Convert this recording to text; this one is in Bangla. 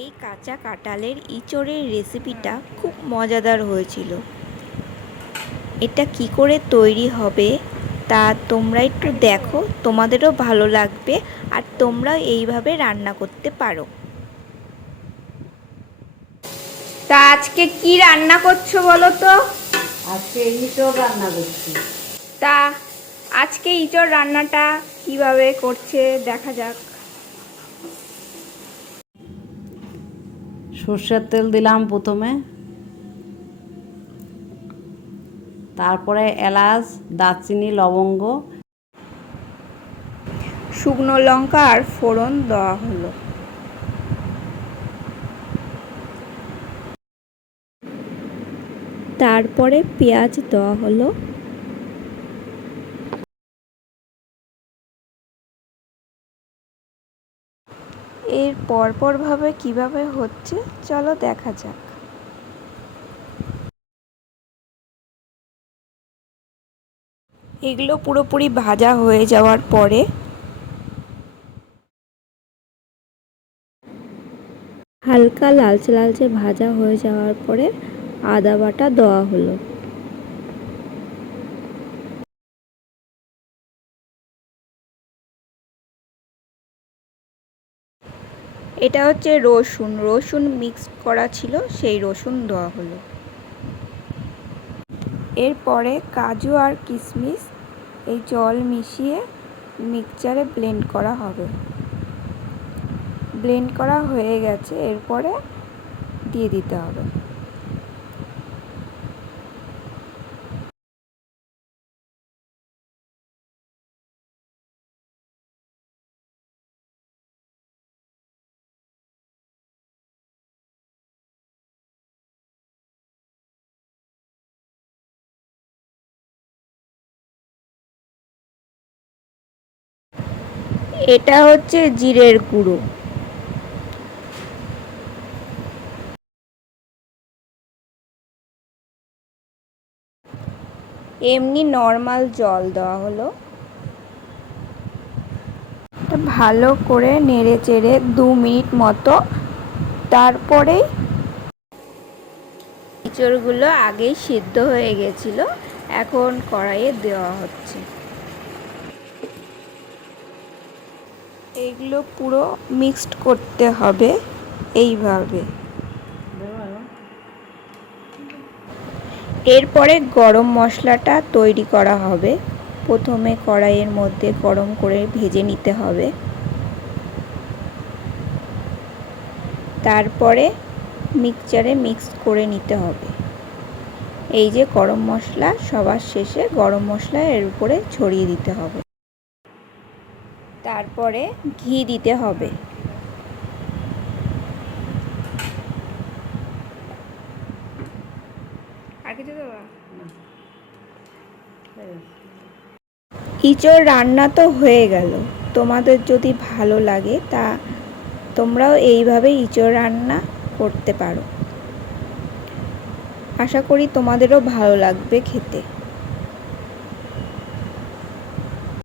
এই কাঁচা কাঁঠালের ইঁচড়ের রেসিপিটা খুব মজাদার হয়েছিল। এটা কি করে তৈরি হবে তা তোমরা একটু দেখো তোমাদেরও ভালো লাগবে আর তোমরাও এইভাবে রান্না করতে পারো। তা আজকে কি রান্না করছ বলো তো? আজকে ইঁচড় রান্না করছি। তা আজকে ইঁচড় রান্নাটা কীভাবে করছে দেখা যাক। সর্ষের তেল দিলাম প্রথমে। তারপরে এলাচ, দারচিনি, লবঙ্গ। শুকনো লঙ্কা আর ফোড়ন দেওয়া হলো। তারপরে পেঁয়াজ দেওয়া হলো। এর পরপরভাবে কীভাবে হচ্ছে, চলো দেখা যাক। এগুলো পুরোপুরি ভাজা হয়ে যাওয়ার পরে হালকা লালচে লালচে ভাজা হয়ে যাওয়ার পরে আদা বাটা দেওয়া হলো। এটা হচ্ছে রসুন রসুন মিক্স করা ছিল, সেই রসুন দেওয়া হলো। এরপরে কাজু আর কিশমিশ এই জল মিশিয়ে মিক্সচারে ব্লেন্ড করা হবে। ব্লেন্ড করা হয়ে গেছে, এরপরে দিয়ে দিতে হবে। এটা হচ্ছে জিরের গুঁড়ো। এমনি নর্মাল জল দেওয়া হলো। ভালো করে নেড়ে চেড়ে দু মিনিট মতো। তারপরে ইঁচড়গুলো আগেই সিদ্ধ হয়ে গেছিল, এখন কড়াইয়ে দেওয়া হচ্ছে। এগুলো পুরো মিক্সড করতে হবে এইভাবে। এরপরে গরম মশলাটা তৈরি করা হবে। প্রথমে কড়াইয়ের মধ্যে গরম করে ভেজে নিতে হবে। তারপরে মিক্সচারে মিক্স করে নিতে হবে। এই যে গরম মশলা, সবার শেষে গরম মশলা এর উপরে ছড়িয়ে দিতে হবে। তারপরে ঘি দিতে হবে। ইঁচড় রান্না তো হয়ে গেল। তোমাদের যদি ভালো লাগে তা তোমরাও এইভাবে ইঁচড় রান্না করতে পারো। আশা করি তোমাদেরও ভালো লাগবে খেতে।